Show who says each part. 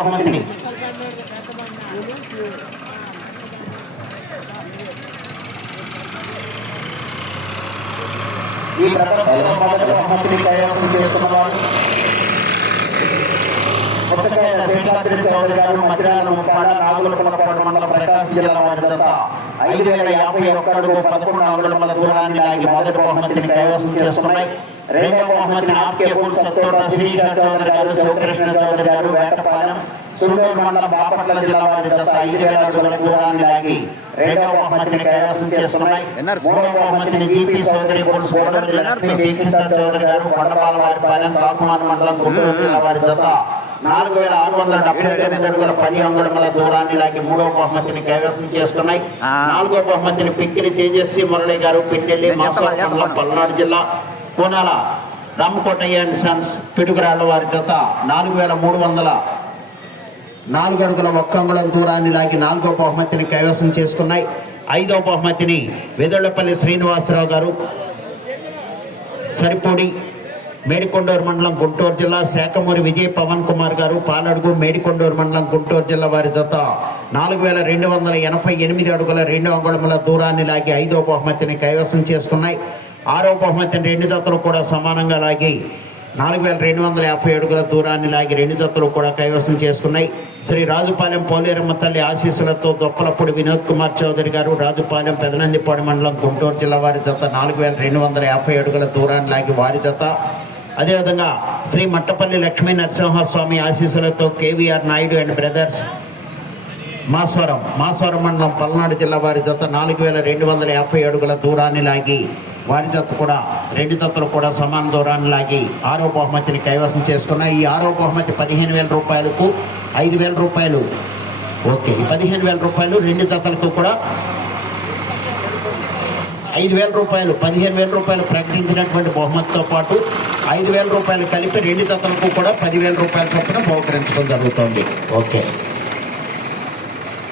Speaker 1: బహుమతిని. ఈ ప్రకారం మొదటి బహుమతిని కైవసం చేసుకున్నవారు పుస్తకాయల శ్రీకాంత్ చౌదరి గారు మధ్యాహ్నం ముప్పాడ నాగులకొండపాడు మండలం ప్రకాశం జిల్లా వారి జత ఐదు వేల యాభై ఒక్క అడుగు పదకొండు అంగుళముల దూరాన్ని లాగి మొదటి బహుమతిని కైవసం చేసుకున్నాయి. రెండవ బహుమతిని ఆర్కే సత్తోట చౌదరి గారు శివకృష్ణ చౌదరి గారు వేటపాలెం సుండూరు మండలం బాపట్ల జిల్లా వారి జత ఐదు వేల అడుగుల దూరాన్ని లాగి రెండవ బహుమతిని కైవసం చేసుకున్నాయి. మూడవ బహుమతిని జీపీ లక్ష్మీ దీక్షిత చౌదరి గారు కొండపాల వారి పాలెం కాకుమాన మండలం గుంటూరు జిల్లా వారి జత నాలుగు వేల ఆరు వందల డెబ్బై ఎనిమిది అడుగుల పది అంగుళముల దూరాన్ని లాగి మూడవ బహుమతిని కైవసం చేసుకున్నాయి. నాలుగో బహుమతిని పిక్కిలి తేజస్వి మురళి గారు పిన్నెల్లి మాసవరం పల్నాడు జిల్లా కోనాల రామకోటయ్య అండ్ సన్స్ పిడుగురాళ్ళ వారి జత నాలుగు వేల మూడు వందల నాలుగు అడుగుల ఒక్కంగుళం దూరాన్ని లాగి నాలుగో బహుమతిని కైవసం చేసుకున్నాయి. ఐదో బహుమతిని వెదళ్ళపల్లి శ్రీనివాసరావు గారు సరిపూడి మేడికొండూరు మండలం గుంటూరు జిల్లా శాఖమూరి విజయ్ పవన్ కుమార్ గారు పాలడుగు మేడికొండూరు మండలం గుంటూరు జిల్లా వారి జత. నాలుగు వేల రెండు వందల ఎనభై ఎనిమిది అడుగుల రెండు అంగుళముల దూరాన్ని లాగి ఐదో బహుమతిని కైవసం చేసుకున్నాయి. ఆరో బహుమతిని రెండు జతలు కూడా సమానంగా లాగి నాలుగు వేల రెండు వందల యాభై అడుగుల దూరాన్ని లాగి రెండు జతలు కూడా కైవసం చేసుకున్నాయి శ్రీ రాజుపాలెం పోలేరమ్మ తల్లి ఆశీస్సులతో దొప్పలపూడి వినోద్ కుమార్ చౌదరి గారు రాజుపాలెం పెదనందిపాడు మండలం గుంటూరు జిల్లా వారి జత నాలుగు వేల రెండు వందల యాభై అడుగుల దూరాన్ని లాగి వారి జత. అదేవిధంగా శ్రీ మట్టపల్లి లక్ష్మీ నరసింహస్వామి ఆశీస్సులతో KVR Naidu and brothers Masvaram Masvaram మండలం పల్నాడు జిల్లా వారి జత నాలుగు వేల రెండు వందల యాభై అడుగుల దూరాన్ని లాగి వారి జత కూడా రెండు జతలు కూడా సమాన దూరాన్ని లాగి ఆరో బహుమతిని కైవసం చేసుకున్న ఈ ఆరో బహుమతి పదిహేను వేల రూపాయలకు ఐదు వేల రూపాయలు. ఓకే ఈ పదిహేను వేల రూపాయలు రెండు జతలకు కూడా ఐదు వేల రూపాయలు పదిహేను వేల రూపాయలు ప్రకటించినటువంటి బహుమతితో పాటు ఐదు వేల రూపాయలు కలిపి రెండు జతలకు కూడా పదివేల రూపాయల చొప్పున బహుకరించడం జరుగుతుంది. ఓకే.